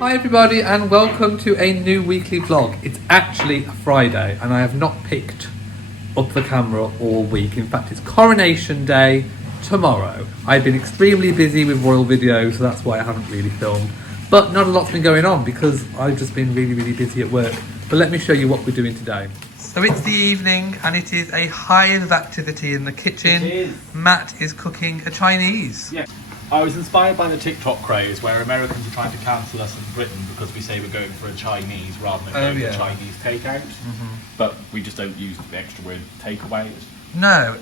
Hi everybody and welcome to a new weekly vlog. It's actually a Friday and I have not picked up the camera all week. In fact, it's Coronation Day tomorrow. I've been extremely busy with royal videos, so that's why I haven't really filmed. But not a lot's been going on because I've just been really busy at work. But let me show you what we're doing today. So it's the evening and it is a hive of activity in the kitchen. It is. Matt is cooking a Chinese. Yeah. I was inspired by the TikTok craze where Americans are trying to cancel us in Britain because we say we're going for a Chinese rather than going for a Chinese takeout. But we just don't use the extra word takeaway. No,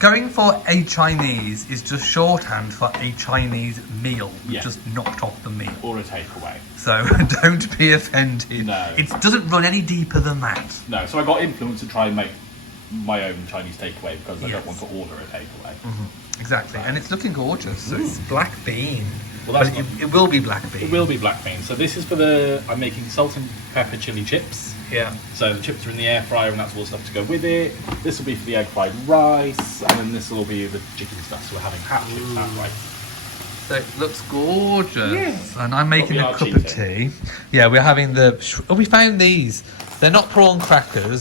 going for a Chinese is just shorthand for a Chinese meal. We just knocked off the meal. Or a takeaway. So don't be offended. No. It doesn't run any deeper than that. No, so I got influenced to try and make my own Chinese takeaway because I don't want to order a takeaway. Exactly, and it's looking gorgeous. So it's black bean. Well, but it will be black bean. It will be black bean. So this is for I'm making salt and pepper chili chips. Yeah. So the chips are in the air fryer and that's all stuff to go with it. This will be for the egg fried rice, and then this will be the chicken stuff. So we're having hat chips, that right. So it looks gorgeous. Yeah. And I'm making a cup of tea. Yeah, we're having we found these. They're not prawn crackers,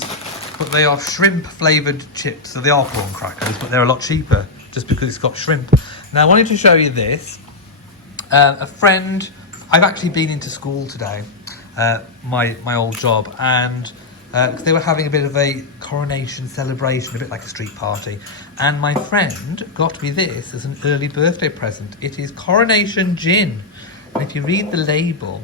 but they are shrimp flavoured chips. So they are prawn crackers, but they're a lot cheaper just because it's got shrimp. Now I wanted to show you this. A friend, I've actually been into school today, my old job, and because they were having a bit of a coronation celebration, a bit like a street party, and my friend got me this as an early birthday present. It is Coronation Gin, and if you read the label,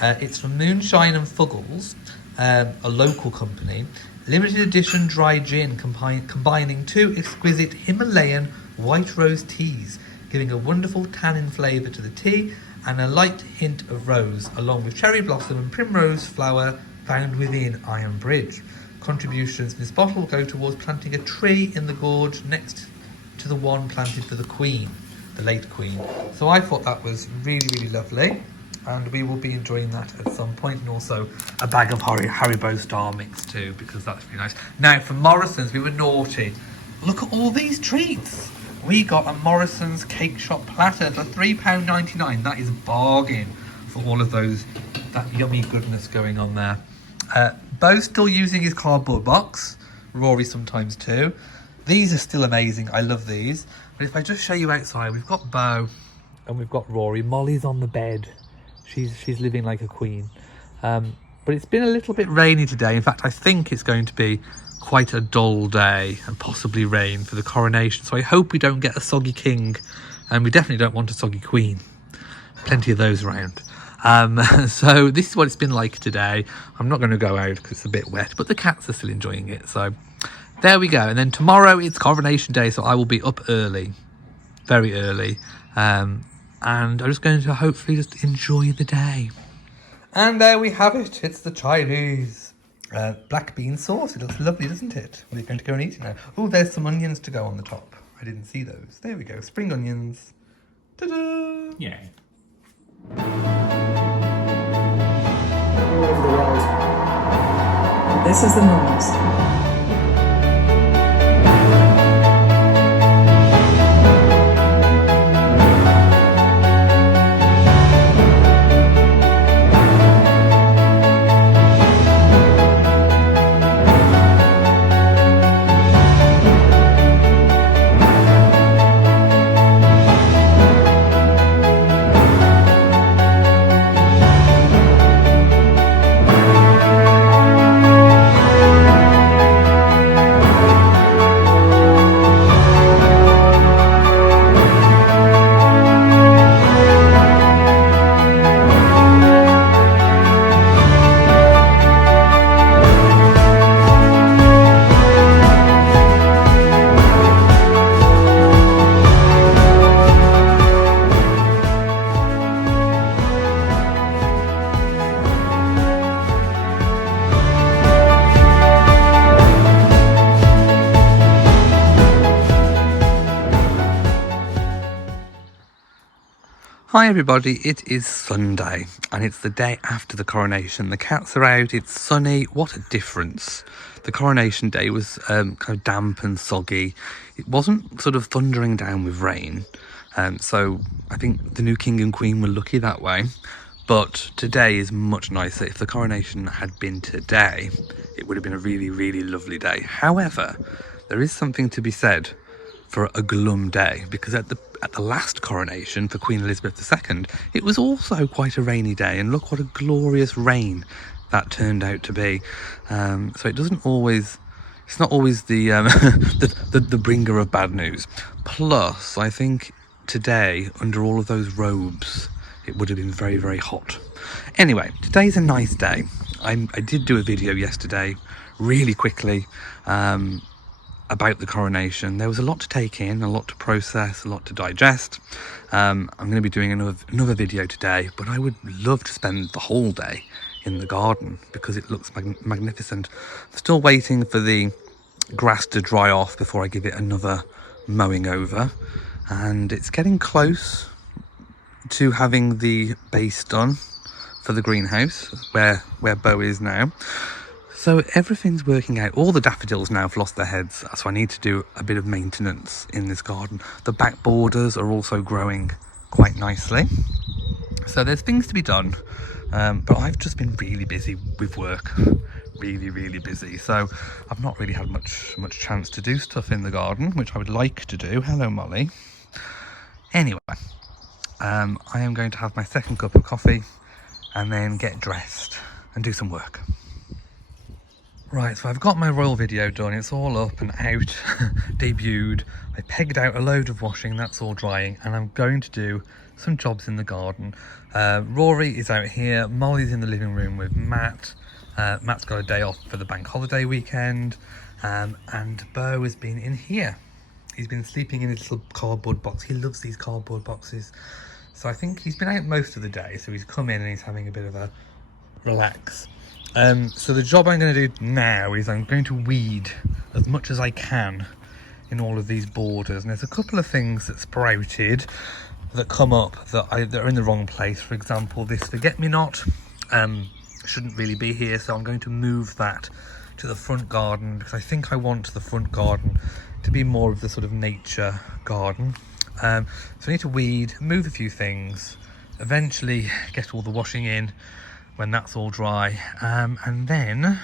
it's from Moonshine and Fuggles, a local company, limited edition dry gin combining two exquisite Himalayan white rose teas, giving a wonderful tannin flavour to the tea and a light hint of rose, along with cherry blossom and primrose flower found within Iron Bridge. Contributions in this bottle go towards planting a tree in the gorge next to the one planted for the Queen, the late Queen. So I thought that was really lovely, and we will be enjoying that at some point, and also a bag of Haribo Star Mix too, because that's really nice. Now for Morrison's, we were naughty. Look at all these treats. We got a Morrison's cake shop platter for £3.99. That is a bargain for all of that yummy goodness going on there. Bo's still using his cardboard box. Rory sometimes too. These are still amazing. I love these. But if I just show you outside, we've got Bo and we've got Rory. Molly's on the bed. She's living like a queen. But it's been a little bit rainy today. In fact, I think it's going to be quite a dull day and possibly rain for the coronation. So I hope we don't get a soggy king, and we definitely don't want a soggy queen. Plenty of those around. So this is what it's been like today. I'm not going to go out because it's a bit wet, but the cats are still enjoying it. So there we go. And then tomorrow it's Coronation Day, so I will be up early, very early. And I'm just going to hopefully just enjoy the day. And there we have it. It's the Chinese black bean sauce. It looks lovely, doesn't it? We're going to go and eat it now. Oh, there's some onions to go on the top. I didn't see those. There we go. Spring onions. Ta-da! Yeah. All over the world. And this is the moment. Hi everybody, it is Sunday and it's the day after the coronation. The cats are out, it's sunny. What a difference. The coronation day was kind of damp and soggy. It wasn't sort of thundering down with rain. So I think the new king and queen were lucky that way. But today is much nicer. If the coronation had been today, it would have been a really, really lovely day. However, there is something to be said for a glum day, because at the last coronation for Queen Elizabeth II, it was also quite a rainy day, and look what a glorious rain that turned out to be. So it doesn't always, it's not always the, the bringer of bad news. Plus, I think today, under all of those robes, it would have been very, very hot. Anyway, today's a nice day. I did do a video yesterday, really quickly, about the coronation. There was a lot to take in, a lot to process, a lot to digest. I'm going to be doing another video today, but I would love to spend the whole day in the garden because it looks magnificent. I'm still waiting for the grass to dry off before I give it another mowing over, and it's getting close to having the base done for the greenhouse where Bo is now. So everything's working out. All the daffodils now have lost their heads, so I need to do a bit of maintenance in this garden. The back borders are also growing quite nicely, so there's things to be done, but I've just been really busy with work, really busy, so I've not really had much chance to do stuff in the garden, which I would like to do. Hello, Molly. Anyway, I am going to have my second cup of coffee and then get dressed and do some work. Right, so I've got my royal video done. It's all up and out, debuted. I pegged out a load of washing, that's all drying, and I'm going to do some jobs in the garden. Rory is out here, Molly's in the living room with Matt. Matt's got a day off for the bank holiday weekend, and Bo has been in here. He's been sleeping in his little cardboard box. He loves these cardboard boxes. So I think he's been out most of the day. So he's come in and he's having a bit of a relax. So the job I'm going to do now is I'm going to weed as much as I can in all of these borders. And there's a couple of things that sprouted that come up that are in the wrong place. For example, this forget-me-not shouldn't really be here. So I'm going to move that to the front garden because I think I want the front garden to be more of the sort of nature garden. So I need to weed, move a few things, eventually get all the washing in when that's all dry, and then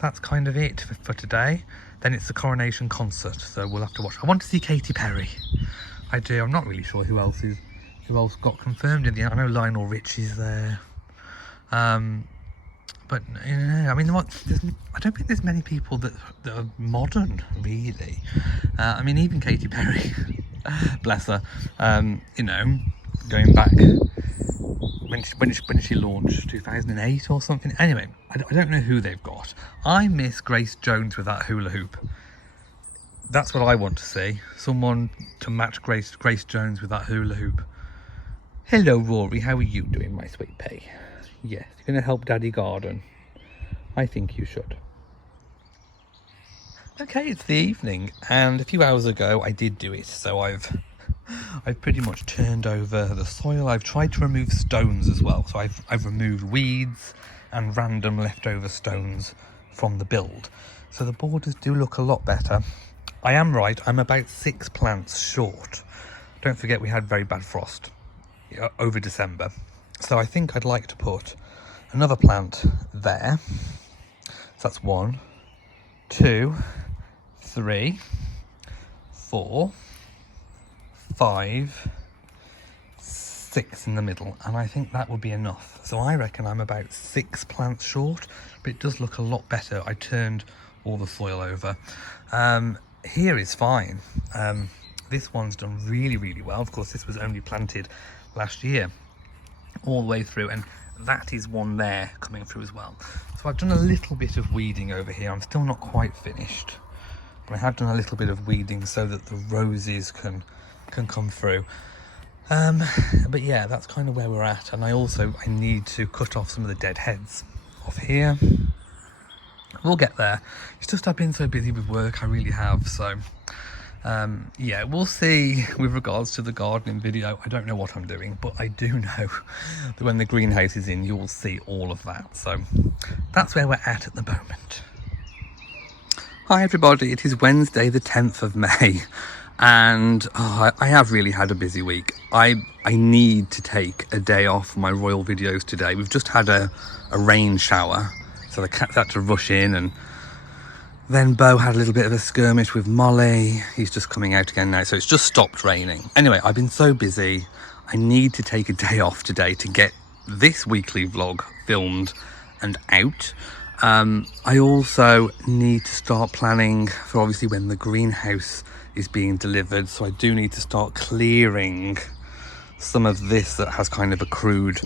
that's kind of it for today. Then it's the coronation concert, so we'll have to watch. I want to see Katy Perry. I do. I'm not really sure who else got confirmed in the end. I know Lionel Richie's there, but you know, I mean, I don't think there's many people that are modern, really. I mean, even Katy Perry, bless her. You know, going back when she launched, 2008 or something. Anyway, I don't know who they've got. I miss Grace Jones with that hula hoop. That's what I want to see. Someone to match Grace Jones with that hula hoop. Hello, Rory. How are you doing, my sweet pea? Yes, you're going to help Daddy garden. I think you should. Okay, it's the evening, and a few hours ago I did do it. So I've pretty much turned over the soil. I've tried to remove stones as well. So I've removed weeds and random leftover stones from the build. So the borders do look a lot better. I am right, I'm about 6 plants short. Don't forget we had very bad frost over December. So I think I'd like to put another plant there. So that's 1, 2, 3, 4, 5, 6 in the middle, and I think that would be enough. So I reckon I'm about 6 plants short, but it does look a lot better. I turned all the soil over. Here is fine. This one's done really well. Of course, this was only planted last year all the way through, and that is one there coming through as well. So I've done a little bit of weeding over here. I'm still not quite finished, but I have done a little bit of weeding so that the roses can come through. But yeah, that's kind of where we're at. And I need to cut off some of the dead heads off here. We'll get there. It's just I've been so busy with work, I really have. So yeah, we'll see with regards to the gardening video. I don't know what I'm doing, but I do know that when the greenhouse is in, you will see all of that. So that's where we're at the moment. Hi everybody, it is Wednesday the 10th of May. And I have really had a busy week. I need to take a day off from my royal videos today. We've just had a rain shower, so the cats had to rush in, and then Beau had a little bit of a skirmish with Molly. He's just coming out again now, so it's just stopped raining. Anyway, I've been so busy. I need to take a day off today to get this weekly vlog filmed and out. I also need to start planning for obviously when the greenhouse is being delivered, so I do need to start clearing some of this that has kind of accrued.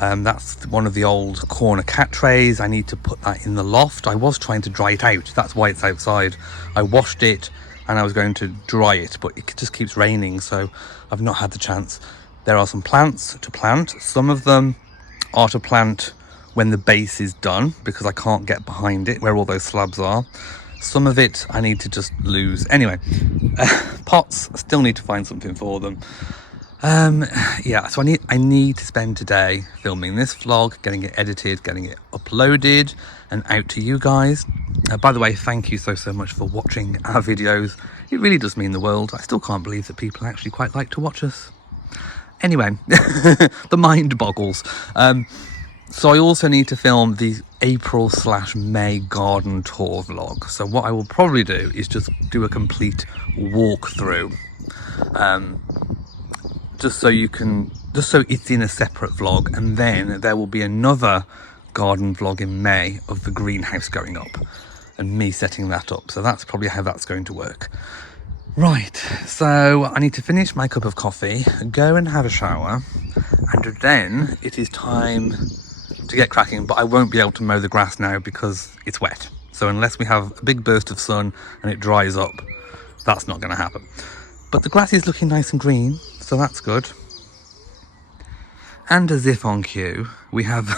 That's one of the old corner cat trays. I need to put that in the loft. I was trying to dry it out, that's why it's outside. I washed it and I was going to dry it, but it just keeps raining, so I've not had the chance. There are some plants to plant. Some of them are to plant when the base is done, because I can't get behind it where all those slabs are. Some of it I need to just lose. Anyway, pots, I still need to find something for them. Yeah, so I need to spend today filming this vlog, getting it edited, getting it uploaded and out to you guys. By the way, thank you so much for watching our videos. It really does mean the world. I still can't believe that people actually quite like to watch us. Anyway, the mind boggles. So I also need to film the April/May garden tour vlog. So what I will probably do is just do a complete walkthrough, just so it's in a separate vlog, and then there will be another garden vlog in May of the greenhouse going up and me setting that up. So that's probably how that's going to work. Right, so I need to finish my cup of coffee, go and have a shower, and then it is time to get cracking. But I won't be able to mow the grass now because it's wet. So unless we have a big burst of sun and it dries up, that's not going to happen. But the grass is looking nice and green, so that's good. And as if on cue, we have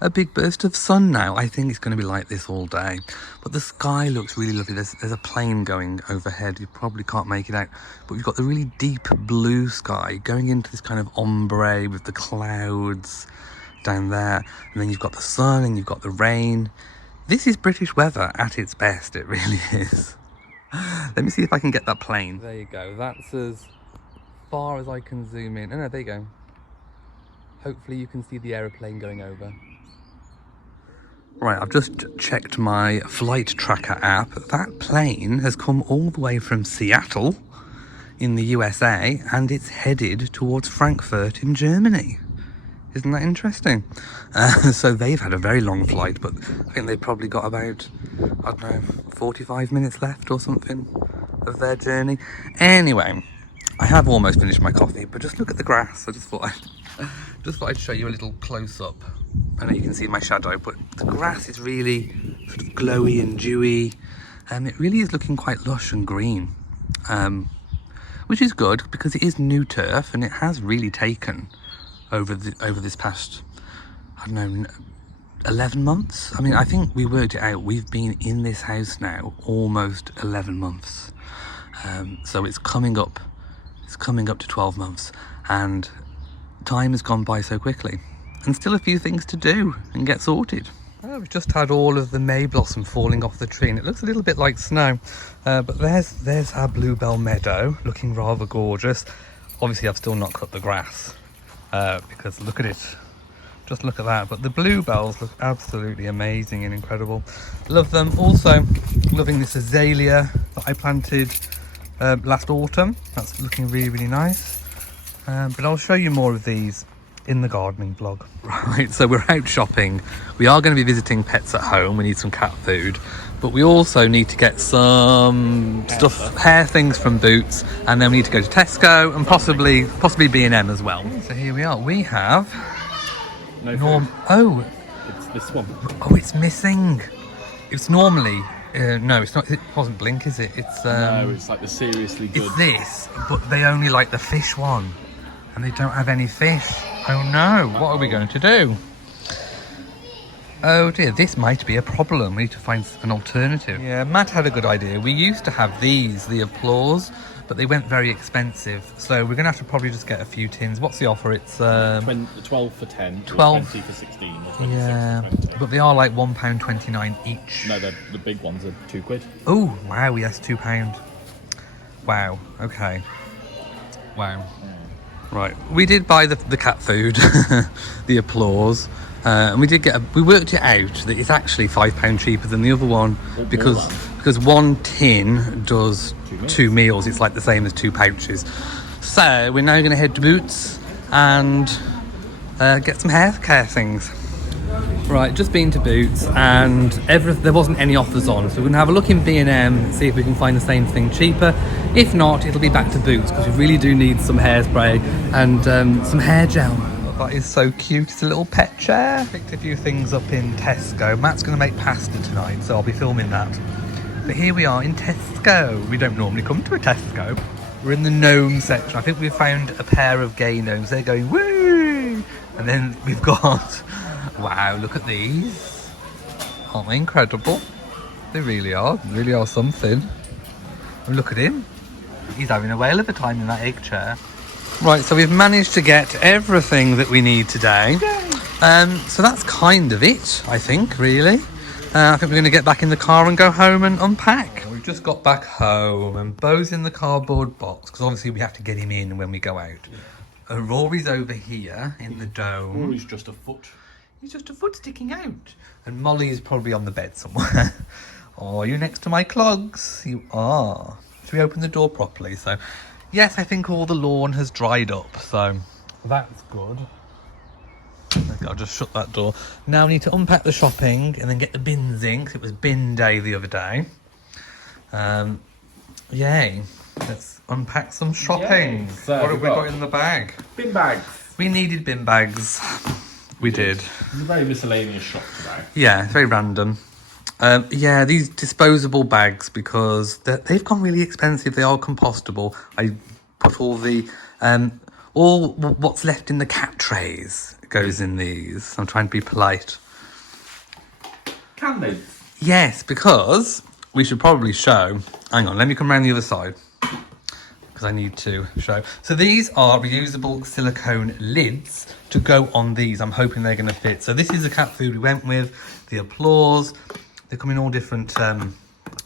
a big burst of sun now. I think it's going to be like this all day. But the sky looks really lovely. There's a plane going overhead. You probably can't make it out. But we've got the really deep blue sky going into this kind of ombre with the clouds down there. And then you've got the sun and you've got the rain. This is British weather at its best. It really is. Let me see if I can get that plane. There you go. That's as far as I can zoom in. Oh no, there you go. Hopefully you can see the aeroplane going over. Right, I've just checked my flight tracker app. That plane has come all the way from Seattle in the USA and it's headed towards Frankfurt in Germany. Isn't that interesting? So they've had a very long flight, but I think they've probably got about, I don't know, 45 minutes left or something of their journey. Anyway, I have almost finished my coffee, but just look at the grass. I just thought I'd show you a little close-up. I know you can see my shadow, but the grass is really sort of glowy and dewy. It really is looking quite lush and green, which is good because it is new turf and it has really taken over this past, I don't know, 11 months. I mean, I think we worked it out. We've been in this house now almost 11 months. So it's coming up to 12 months, and time has gone by so quickly, and still a few things to do and get sorted. Oh, we've just had all of the May blossom falling off the tree and it looks a little bit like snow, but there's our bluebell meadow looking rather gorgeous. Obviously I've still not cut the grass because look at it, just look at that. But the bluebells look absolutely amazing and incredible. Love them. Also loving this azalea that I planted last autumn. That's looking really nice. But I'll show you more of these in the gardening vlog. Right, so we're out shopping. We are going to be visiting pets at home. We need some cat food, but we also need to get some hair things from Boots, and then we need to go to Tesco and possibly B&M as well. So here we are. We have oh, it's this one. Oh, it's missing. It's normally no, it's not. It wasn't Blink, is it? It's no, it's like the seriously good. It's this, but they only like the fish one, and they don't have any fish. Oh no! What are we going to do? Oh dear, this might be a problem. We need to find an alternative. Yeah, Matt had a good idea. We used to have these, the Applause, but they went very expensive. So we're going to have to probably just get a few tins. What's the offer? It's 12 for 10, 12 20 for 16, or 26 yeah, for 20. but they are like £1.29 each. No, the big ones are £2. Oh wow, yes, £2. Wow. Okay. Wow. Right. We did buy the cat food, the applause, and we did we worked it out that it's actually £5 cheaper than the other one because one tin does 2 meals. It's like the same as 2 pouches. So we're now going to head to Boots and get some hair care things. Right, just been to Boots and there wasn't any offers on, so we're going to have a look in B&M, see if we can find the same thing cheaper. If not, it'll be back to Boots because we really do need some hairspray and some hair gel. Oh, that is so cute, it's a little pet chair. Picked a few things up in Tesco. Matt's going to make pasta tonight, so I'll be filming that. But here we are in Tesco. We don't normally come to a Tesco. We're in the gnome section. I think we've found a pair of gay gnomes. They're going woo! And then we've got... Wow, look at these. Aren't they incredible? They really are. They really are something. And look at him. He's having a whale of a time in that egg chair. Right, so we've managed to get everything that we need today. So that's kind of it, I think, really. I think we're going to get back in the car and go home and unpack. We've just got back home and Beau's in the cardboard box because obviously we have to get him in when we go out. Rory's over here in the dome. Rory's just a foot. He's just a foot sticking out. And Molly's probably on the bed somewhere. Oh, are you next to my clogs? You are. Should we open the door properly? So, yes, I think all the lawn has dried up. So, that's good. Okay, I'll just shut that door. Now we need to unpack the shopping and then get the bins in. Cause it was bin day the other day. Yay. Let's unpack some shopping. So what have we got in the bag? Bin bags. We needed bin bags. We did. It's a very miscellaneous shop today. Yeah, it's very random. Yeah, these disposable bags, because they've gone really expensive. They are compostable. I put all the what's left in the cat trays goes in these. I'm trying to be polite. Can they? Yes, because we should probably show. Hang on, let me come around the other side because I need to show. So these are reusable silicone lids to go on these. I'm hoping they're going to fit. So this is the cat food we went with. The applause. They come in all different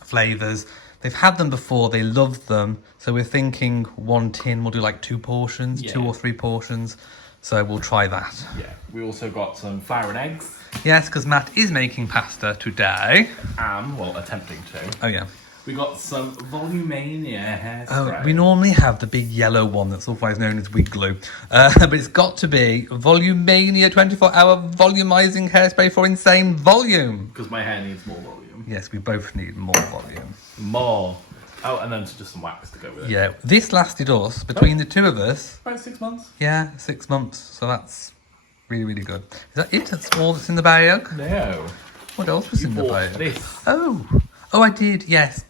flavours. They've had them before. They love them. So we're thinking one tin. We'll do like 2 portions, 2 or 3 portions. So we'll try that. Yeah. We also got some flour and eggs. Yes, because Matt is making pasta today. Well, attempting to. Oh, yeah. We got some Volumania hairspray. Oh, we normally have the big yellow one that's otherwise known as wig glue. But it's got to be Volumania 24-hour volumizing hairspray for insane volume. Because my hair needs more volume. Yes, we both need more volume. More. Oh, and then just some wax to go with it. Yeah, this lasted us, between the 2 of us. About 6 months. Yeah, 6 months. So that's really, really good. Is that it? That's all that's in the bag? No. What else was in the bag? This. Oh, I did, yes.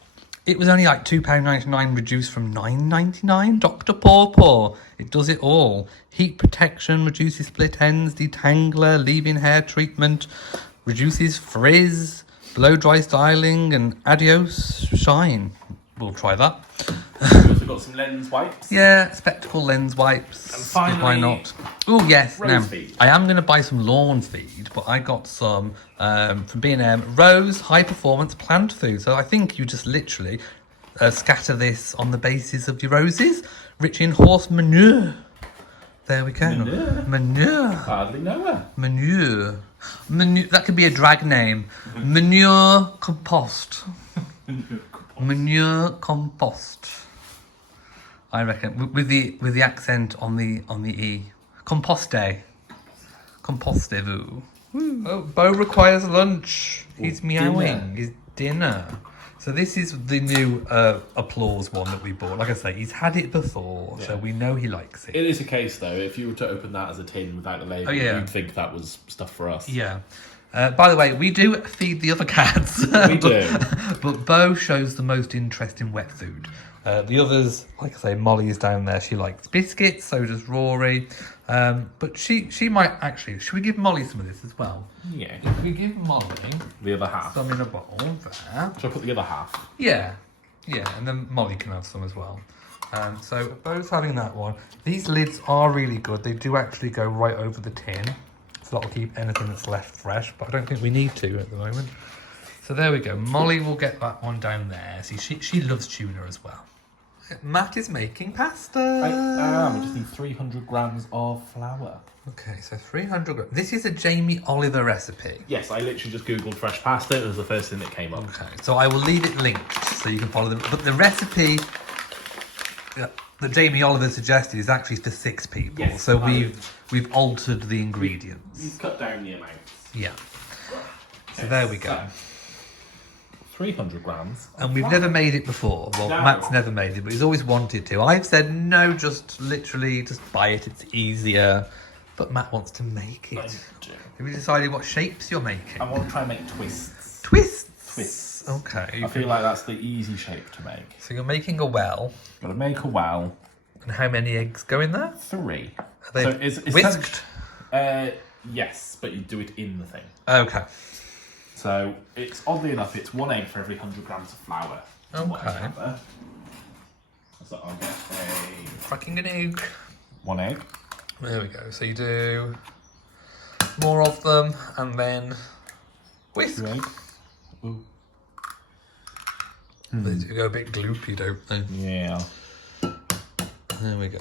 It was only like £2.99 reduced from £9.99. Dr. Paw. It does it all. Heat protection, reduces split ends, detangler, leave-in hair treatment, reduces frizz, blow dry styling, and adios shine. We'll try that. We also got some lens wipes. Yeah, spectacle lens wipes. And finally, why not? Oh yes. Rose Now, feed. I am going to buy some lawn feed, but I got some from B&M Rose High Performance Plant Food. So I think you just literally scatter this on the bases of your roses, rich in horse manure. There we go. Manure. Hardly know her. Manure. That could be a drag name. Manure compost. Manure compost. I reckon with the accent on the e. Composte. Compostez-vous. Oh, Beau requires lunch. He's meowing. His dinner. So this is the new applause one that we bought. Like I say, he's had it before, so we know he likes it. It is a case though. If you were to open that as a tin without the label, you'd think that was stuff for us. Yeah. By the way, we do feed the other cats. We do. But Beau shows the most interest in wet food. The others, like I say, Molly is down there. She likes biscuits, so does Rory. But she might actually... Should we give Molly some of this as well? Yeah. If we give Molly... The other half. Some in a bowl there. Shall I put the other half? Yeah. Yeah, and then Molly can have some as well. So Beau's having that one. These lids are really good. They do actually go right over the tin. So that'll keep anything that's left fresh, but I don't think we need to at the moment. So there we go. Molly will get that one down there. See, she loves tuna as well. Matt is making pasta. I am. We just need 300 grams of flour. Okay, so 300 grams. This is a Jamie Oliver recipe. Yes, I literally just googled fresh pasta. It was the first thing that came up. Okay, so I will leave it linked so you can follow them. But the recipe that Jamie Oliver suggested is actually for 6 people. Yes, so we've altered the ingredients. You've cut down the amounts. Yeah. So there we go. So, 300 grams. And we've never made it before. Well, No. Matt's never made it, but he's always wanted to. I've said no, just literally just buy it. It's easier. But Matt wants to make it. I do. Have you decided what shapes you're making? I want to try and make twists. Twists. Twists. Okay. I feel like that's the easy shape to make. So you're making a well. Got to make a well. And how many eggs go in there? 3. Are they so it's whisked? Yes, but you do it in the thing. Okay. So it's oddly enough, it's 1 egg for every 100 grams of flour. Okay. So I'll get Cracking an egg. 1 egg. There we go. So you do more of them and then whisk. 2 eggs. Ooh. They do go a bit gloopy, don't they? Yeah. There we go.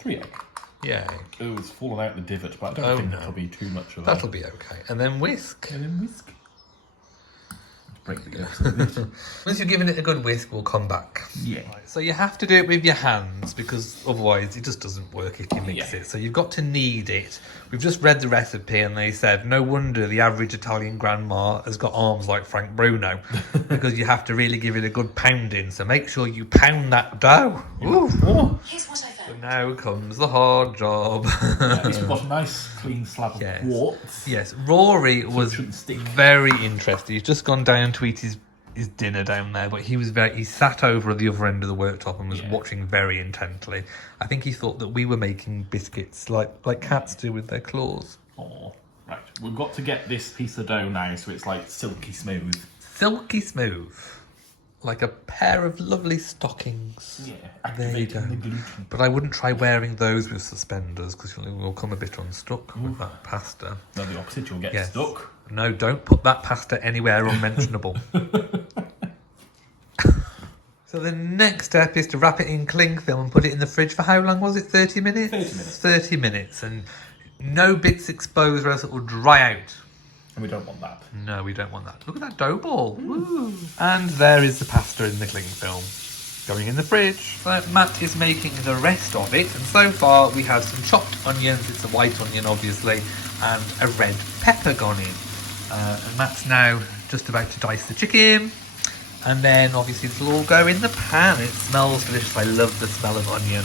3 eggs. Yay. Oh, it's fallen out the divot, but I don't Oh, think no. that'll be too much of That'll be okay. And then whisk. And then whisk. Break the eggs a bit. Once you've given it a good whisk, we'll come back. Yeah. So you have to do it with your hands because otherwise it just doesn't work if you mix Yeah. it. So you've got to knead it. We've just read the recipe and they said no wonder the average Italian grandma has got arms like Frank Bruno because you have to really give it a good pounding. So make sure you pound that dough. Ooh. Oh, Here's what I So found. now comes the hard job. at least we've got a nice clean slab of Yes. quartz. Yes, Rory was shouldn't stick. very interested. He's just gone down to eat his dinner down there, but he sat over at the other end of the worktop and was Yeah. watching very intently. I think he thought that we were making biscuits like cats do with their claws. Oh, right. We've got to get this piece of dough now so it's like silky smooth. Silky smooth. Like a pair of lovely stockings. Yeah, There you activating go. the gluten. But I wouldn't try wearing those with suspenders because you'll come a bit unstuck with that pasta. No, the opposite, you'll get Yes. stuck. No, don't put that pasta anywhere unmentionable. So the next step is to wrap it in cling film and put it in the fridge for how long was it? 30 minutes? 30 minutes. 30 minutes. And no bits exposed or else it will dry out. And we don't want that. No, we don't want that. Look at that dough ball. Woo. And there is the pasta in the cling film. Going in the fridge. So Matt is making the rest of it. And so far we have some chopped onions. It's a white onion, obviously. And a red pepper gone in. And Matt's now just about to dice the chicken. And then obviously this will all go in the pan. It smells delicious. I love the smell of onion.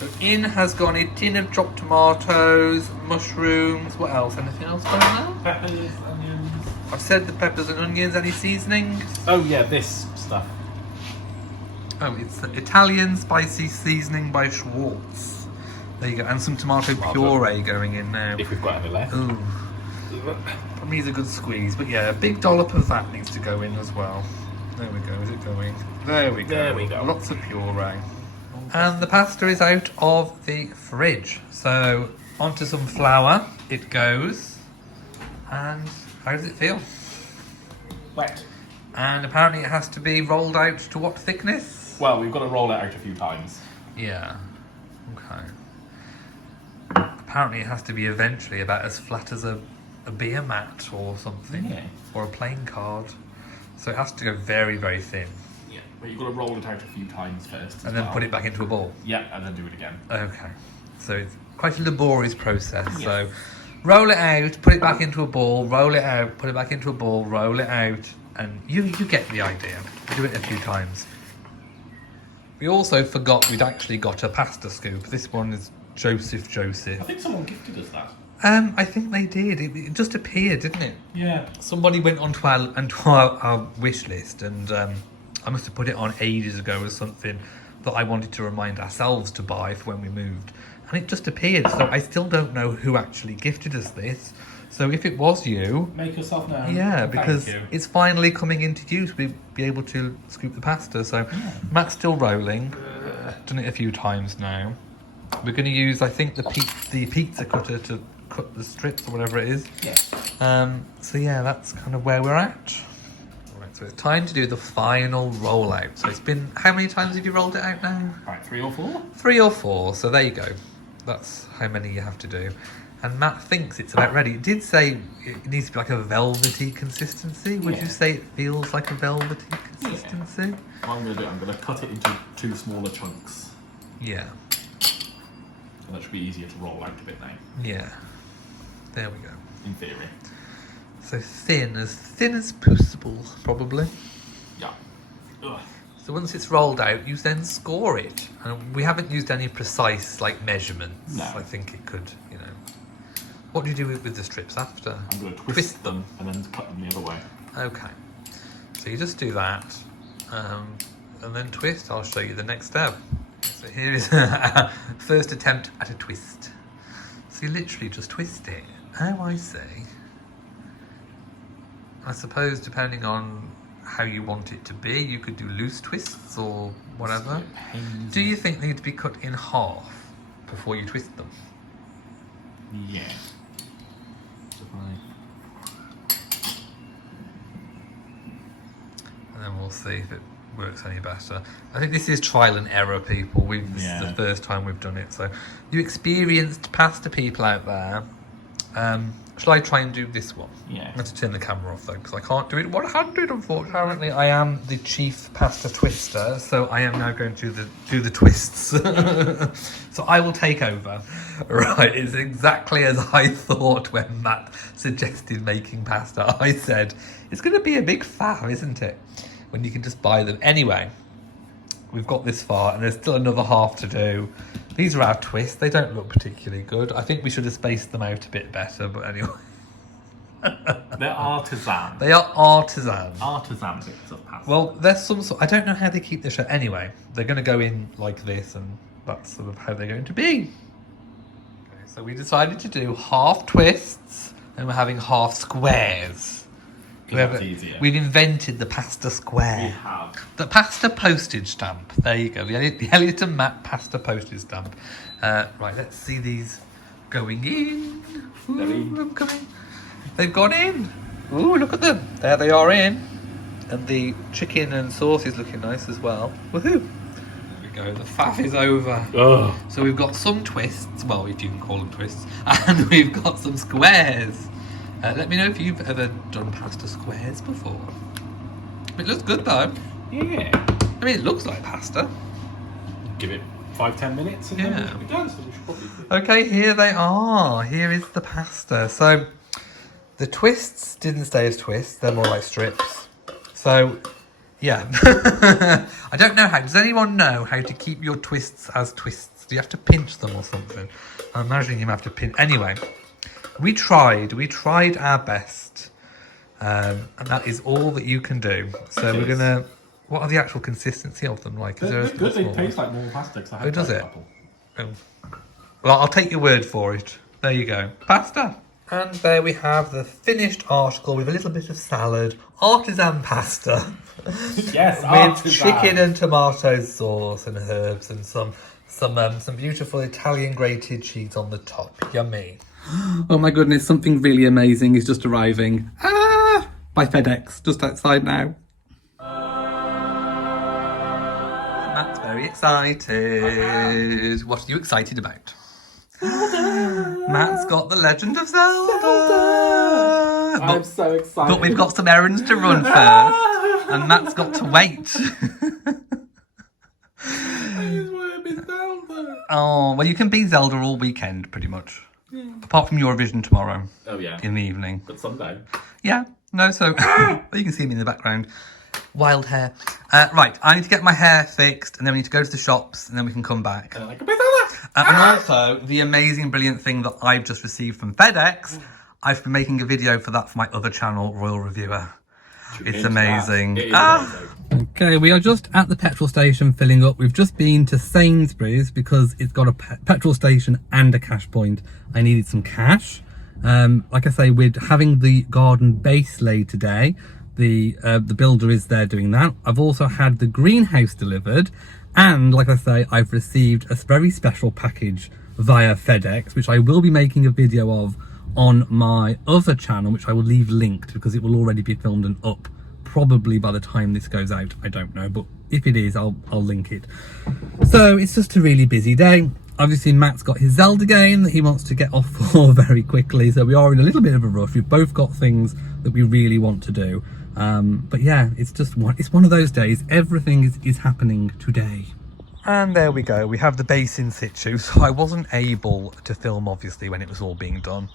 So in has gone a tin of chopped tomatoes, mushrooms. What else? Anything else going there? Peppers, onions. I've said the peppers and onions. Any seasoning? Oh yeah, this stuff. Oh, it's the Italian spicy seasoning by Schwartz. There you go. And some tomato puree going in now. If we've got any left. Ooh. Probably needs a good squeeze, but yeah, a big dollop of that needs to go in as well. There we go, is it going? There we go. There we go. Lots of puree. And the pasta is out of the fridge. So onto some flour it goes. And how does it feel? Wet. And apparently it has to be rolled out to what thickness? Well, we've got to roll it out a few times. Yeah. Okay. Apparently it has to be eventually about as flat as a beer mat or something. Yeah. Or a playing card. So it has to go very, very thin. Yeah. But you've got to roll it out a few times first. And then put it back into a ball. Yeah, and then do it again. Okay. So it's quite a laborious process. Yeah. So roll it out, put it back into a ball, roll it out, put it back into a ball, roll it out, and you get the idea. Do it a few times. We also forgot we'd actually got a pasta scoop. This one is Joseph. I think someone gifted us that. I think they did. It just appeared, didn't it? Yeah. Somebody went onto our wish list, and I must have put it on ages ago as something that I wanted to remind ourselves to buy for when we moved, and it just appeared. So I still don't know who actually gifted us this. So if it was you, Make yourself known. yeah, Thank because you. it's finally coming into use. We'll be able to scoop the pasta. So Matt's still rolling. Done it a few times now. We're going to use, I think, the pizza cutter to cut the strips or whatever it is. Yeah. So yeah, that's kind of where we're at. Right, So it's time to do the final rollout. So it's been, how many times have you rolled it out now? Right, 3 or 4? 3 or 4, so there you go. That's how many you have to do. And Matt thinks it's about ready. It did say it needs to be like a velvety consistency. Would you say it feels like a velvety consistency? What I'm going to do, I'm going to cut it into 2 smaller chunks. Yeah. And that should be easier to roll out a bit now. Yeah. There we go. In theory. So thin as possible, probably. Yeah. Ugh. So once it's rolled out, you then score it. And we haven't used any precise like measurements. No. I think it could, you know. What do you do with the strips after? I'm going to twist them and then cut them the other way. Okay. So you just do that, and then twist. I'll show you the next step. So here is our first attempt at a twist. So you literally just twist it. Oh, I see. I suppose depending on how you want it to be, you could do loose twists or whatever. Do you think they need to be cut in half before you twist them? Yeah. And then we'll see if it works any better. I think this is trial and error, people. This is the first time we've done it. So you experienced pasta people out there. Shall I try and do this one? Yeah. I have to turn the camera off though, because I can't do it one-handed, unfortunately. Apparently, I am the chief pasta twister, so I am now going to do the twists. So I will take over. Right, it's exactly as I thought when Matt suggested making pasta. I said, it's going to be a big faff, isn't it? When you can just buy them. Anyway, we've got this far, and there's still another half to do. These are our twists. They don't look particularly good. I think we should have spaced them out a bit better, but anyway. They're artisan. They are artisan. Artisan bits of pasta. Well, there's some sort... I don't know how they keep the shape. Anyway, they're going to go in like this, and that's sort of how they're going to be. Okay, so we decided to do half twists, and we're having half squares. That's easier. We've invented the pasta square. We have. The pasta postage stamp. There you go. The Elliot and Matt pasta postage stamp. Right, let's see these going in. Ooh, I'm coming. They've gone in. Ooh, look at them. There they are in. And the chicken and sauce is looking nice as well. Woohoo. There we go. The faff is over. Ugh. So we've got some twists. Well, if you can call them twists. And we've got some squares. Let me know if you've ever done pasta squares before. It looks good though. Yeah. I mean, it looks like pasta. Give it 5-10 minutes and then we should be done. So we should probably... Okay, here they are. Here is the pasta. So the twists didn't stay as twists. They're more like strips. So, yeah. I don't know how. Does anyone know how to keep your twists as twists? Do you have to pinch them or something? I'm imagining you have to pinch. Anyway. We tried our best, and that is all that you can do. So we're gonna. What are the actual consistency of them like? Is there They're good. They taste like more pasta. I Oh, does it? Oh. Well, I'll take your word for it. There you go, pasta. And there we have the finished article with a little bit of salad, artisan pasta. Yes, with artisan. chicken and tomato sauce and herbs and some beautiful Italian grated cheese on the top. Yummy. Oh my goodness, something really amazing is just arriving. By FedEx, just outside now. Matt's very excited. What are you excited about? Matt's got the Legend of Zelda. I'm so excited. But we've got some errands to run first, and Matt's got to wait. Oh, well, you can be Zelda all weekend, pretty much. Apart from Eurovision tomorrow. Oh, yeah. In the evening. But someday. Yeah. No, so... well, you can see me in the background. Wild hair. Right, I need to get my hair fixed, and then we need to go to the shops, and then we can come back. And I can be Zelda. And also, the amazing, brilliant thing that I've just received from FedEx, I've been making a video for that for my other channel, Royal Reviewer. It's amazing. It is amazing. Okay, we are just at the petrol station filling up. We've just been to Sainsbury's because it's got a petrol station and a cash point. I needed some cash. Like I say, we're having the garden base laid today. The builder is there doing that. I've also had the greenhouse delivered, and like I say, I've received a very special package via FedEx, which I will be making a video of on my other channel, which I will leave linked because it will already be filmed and up probably by the time this goes out, I don't know, but if it is, I'll link it. So it's just a really busy day. Obviously Matt's got his Zelda game that he wants to get off for very quickly, so we are in a little bit of a rush. We've both got things that we really want to do, but yeah, it's one of those days. Everything is happening today. And there we go, we have the base in situ. So I wasn't able to film obviously when it was all being done,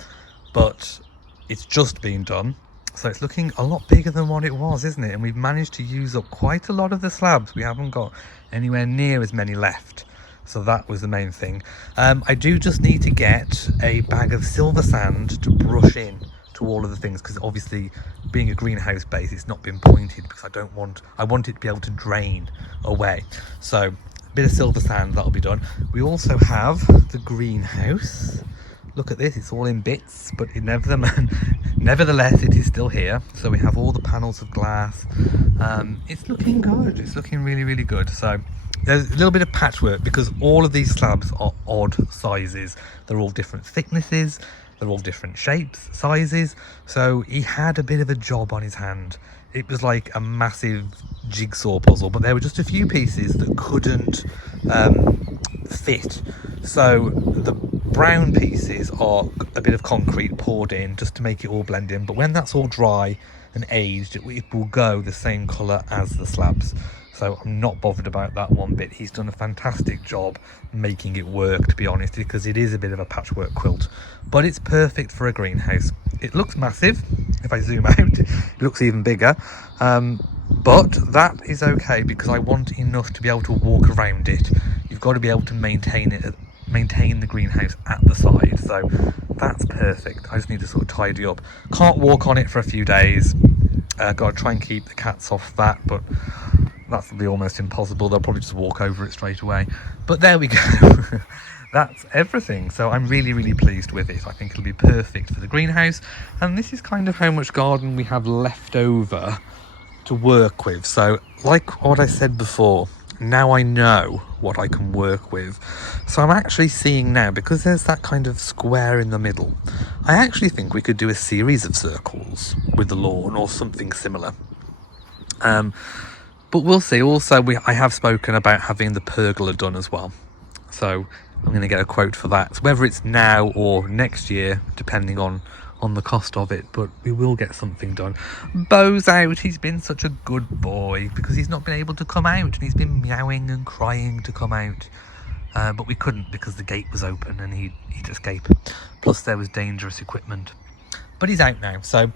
but it's just been done, so it's looking a lot bigger than what it was, isn't it? And we've managed to use up quite a lot of the slabs. We haven't got anywhere near as many left, so that was the main thing. I do just need to get a bag of silver sand to brush in to all of the things, because obviously being a greenhouse base, it's not been pointed because I want it to be able to drain away. So a bit of silver sand, that'll be done. We also have the greenhouse. Look at this, it's all in bits, but nevertheless it is still here. So we have all the panels of glass. It's looking good, it's looking really, really good. So there's a little bit of patchwork because all of these slabs are odd sizes. They're all different thicknesses, they're all different shapes, sizes. So he had a bit of a job on his hand. It was like a massive jigsaw puzzle, but there were just a few pieces that couldn't fit. So the brown pieces are a bit of concrete poured in just to make it all blend in, but when that's all dry and aged, it will go the same colour as the slabs. So I'm not bothered about that one bit. He's done a fantastic job making it work, to be honest, because it is a bit of a patchwork quilt, but it's perfect for a greenhouse. It looks massive. If I zoom out, it looks even bigger, but that is okay because I want enough to be able to walk around it. You've got to be able to maintain the greenhouse at the side, so that's perfect. I just need to sort of tidy up. Can't walk on it for a few days. Got to try and keep the cats off that, but that's be almost impossible. They'll probably just walk over it straight away. But there we go. That's everything. So I'm really, really pleased with it. I think it'll be perfect for the greenhouse. And this is kind of how much garden we have left over to work with. So like what I said before, now I know what I can work with. So I'm actually seeing now, because there's that kind of square in the middle, I actually think we could do a series of circles with the lawn or something similar. But we'll see. Also, I have spoken about having the pergola done as well. So I'm going to get a quote for that. So whether it's now or next year, depending on the cost of it, but we will get something done. Bo's out. He's been such a good boy because he's not been able to come out, and he's been meowing and crying to come out. But we couldn't because the gate was open and he'd escape. Plus there was dangerous equipment. But he's out now. So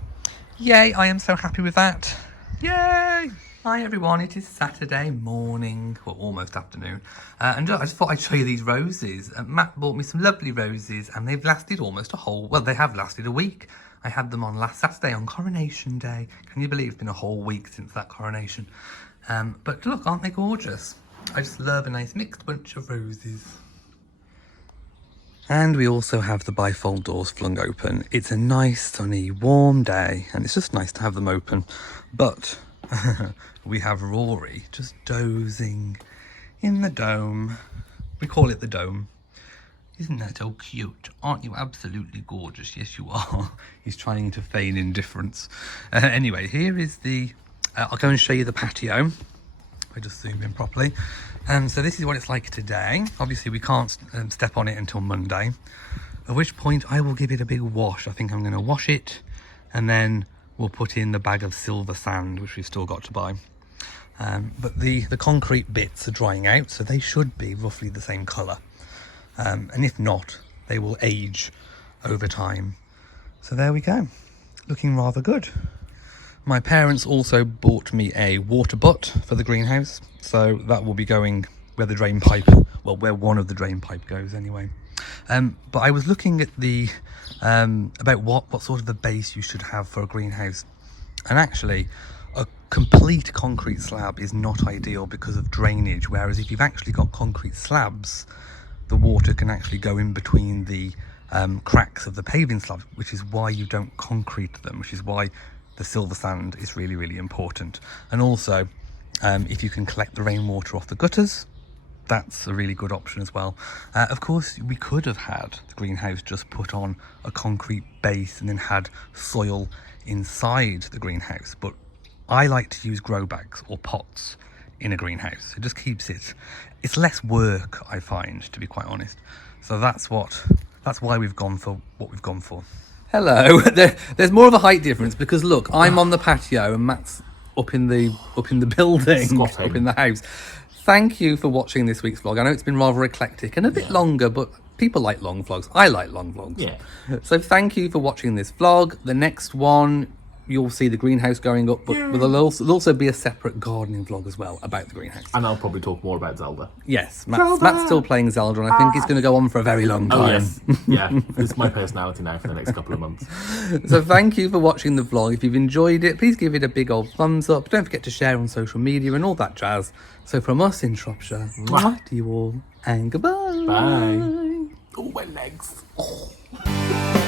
yay, I am so happy with that. Yay! Hi everyone, it is Saturday morning, well almost afternoon, and I just thought I'd show you these roses. Matt bought me some lovely roses and they've lasted almost they have lasted a week. I had them on last Saturday on Coronation Day. Can you believe it's been a whole week since that coronation? But look, aren't they gorgeous? I just love a nice mixed bunch of roses. And we also have the bifold doors flung open. It's a nice sunny warm day and it's just nice to have them open, but we have Rory just dozing in the dome. We call it the dome. Isn't that so cute? Aren't you absolutely gorgeous? Yes, you are. He's trying to feign indifference. Anyway, here is the... I'll go and show you the patio. I just zoom in properly. So this is what it's like today. Obviously, we can't step on it until Monday, at which point I will give it a big wash. I think I'm going to wash it, and then we'll put in the bag of silver sand, which we've still got to buy. But the concrete bits are drying out, so they should be roughly the same colour. And if not, they will age over time. So there we go, looking rather good. My parents also bought me a water butt for the greenhouse, so that will be going where the drain pipe, well, where one of the drain pipe goes anyway. But I was looking at the about what sort of a base you should have for a greenhouse, and actually a complete concrete slab is not ideal because of drainage, whereas if you've actually got concrete slabs, the water can actually go in between the cracks of the paving slab, which is why you don't concrete them, which is why the silver sand is really, really important. And also if you can collect the rainwater off the gutters, that's a really good option as well. Of course, we could have had the greenhouse just put on a concrete base and then had soil inside the greenhouse, but I like to use grow bags or pots in a greenhouse. It just keeps it's less work, I find, to be quite honest. So that's why we've gone for what we've gone for. Hello. There's more of a height difference because look, I'm on the patio and Matt's up in the building, Squatting. up in the house. Thank you for watching this week's vlog. I know it's been rather eclectic and a bit longer, but people like long vlogs. I like long vlogs. Yeah. So thank you for watching this vlog. The next one, you'll see the greenhouse going up, but there'll also be a separate gardening vlog as well about the greenhouse. And I'll probably talk more about Zelda. Yes, Matt's still playing Zelda, and I think it's going to go on for a very long time. Oh, yes. Yeah, it's my personality now for the next couple of months. So thank you for watching the vlog. If you've enjoyed it, please give it a big old thumbs up. Don't forget to share on social media and all that jazz. So from us in Shropshire, mwah to you all, and goodbye. Bye. Oh, my legs. Oh.